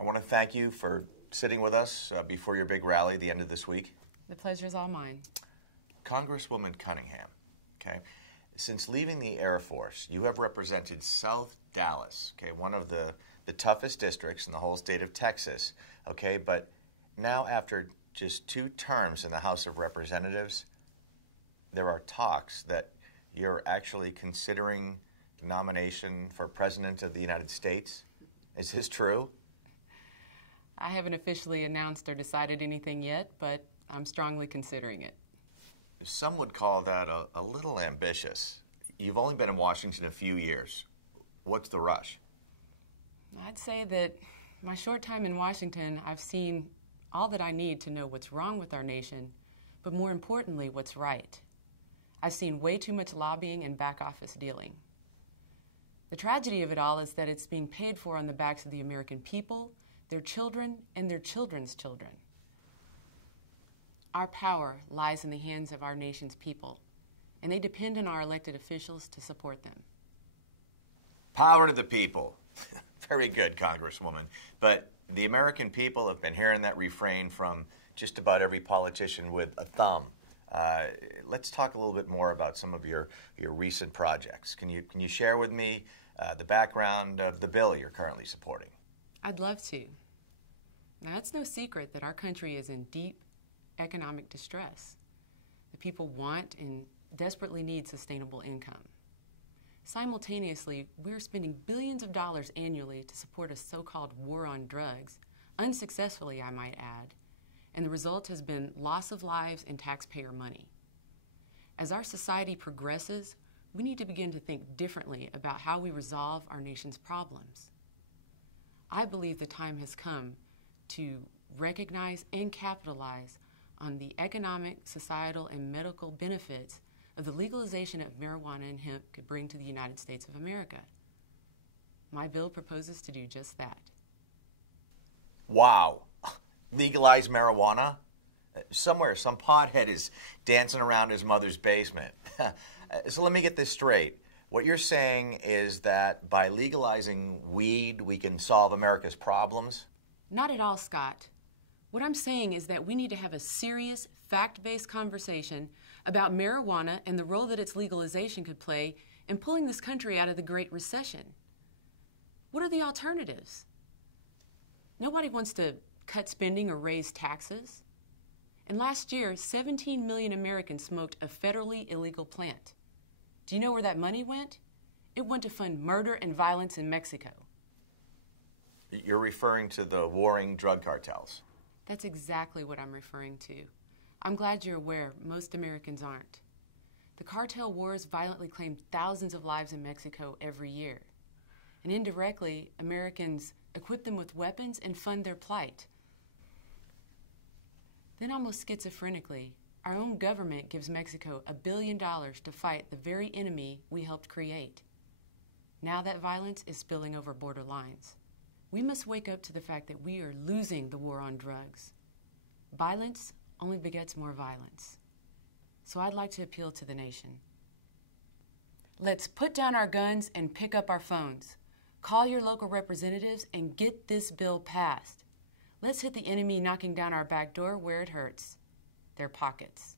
I want to thank you for sitting with us before your big rally at the end of this week. The pleasure is all mine. Congresswoman Cunningham, okay? Since leaving the Air Force, you have represented South Dallas, okay, one of the toughest districts in the whole state of Texas, okay? But now after just 2 terms in the House of Representatives, there are talks that you're actually considering the nomination for President of the United States. Is this true? I haven't officially announced or decided anything yet, but I'm strongly considering it. Some would call that a little ambitious. You've only been in Washington a few years. What's the rush? I'd say that my short time in Washington, I've seen all that I need to know what's wrong with our nation, but more importantly, what's right. I've seen way too much lobbying and back office dealing. The tragedy of it all is that it's being paid for on the backs of the American people, their children, and their children's children. Our power lies in the hands of our nation's people, and they depend on our elected officials to support them. Power to the people. Very good, Congresswoman. But the American people have been hearing that refrain from just about every politician with a thumb. Let's talk a little bit more about some of your recent projects. Can you share with me the background of the bill you're currently supporting? I'd love to. Now, it's no secret that our country is in deep economic distress. The people want and desperately need sustainable income. Simultaneously, we're spending billions of dollars annually to support a so-called war on drugs, unsuccessfully, I might add, and the result has been loss of lives and taxpayer money. As our society progresses, we need to begin to think differently about how we resolve our nation's problems. I believe the time has come to recognize and capitalize on the economic, societal, and medical benefits of the legalization of marijuana and hemp could bring to the United States of America. My bill proposes to do just that. Wow. Legalize marijuana? Somewhere, some pothead is dancing around his mother's basement. So let me get this straight. What you're saying is that by legalizing weed, we can solve America's problems? Not at all, Scott. What I'm saying is that we need to have a serious, fact-based conversation about marijuana and the role that its legalization could play in pulling this country out of the Great Recession. What are the alternatives? Nobody wants to cut spending or raise taxes. And last year, 17 million Americans smoked a federally illegal plant. Do you know where that money went? It went to fund murder and violence in Mexico. You're referring to the warring drug cartels. That's exactly what I'm referring to. I'm glad you're aware. Most Americans aren't. The cartel wars violently claim thousands of lives in Mexico every year. And indirectly, Americans equip them with weapons and fund their plight. Then almost schizophrenically, our own government gives Mexico $1 billion to fight the very enemy we helped create. Now that violence is spilling over border lines. We must wake up to the fact that we are losing the war on drugs. Violence only begets more violence. So I'd like to appeal to the nation. Let's put down our guns and pick up our phones. Call your local representatives and get this bill passed. Let's hit the enemy knocking down our back door where it hurts, their pockets.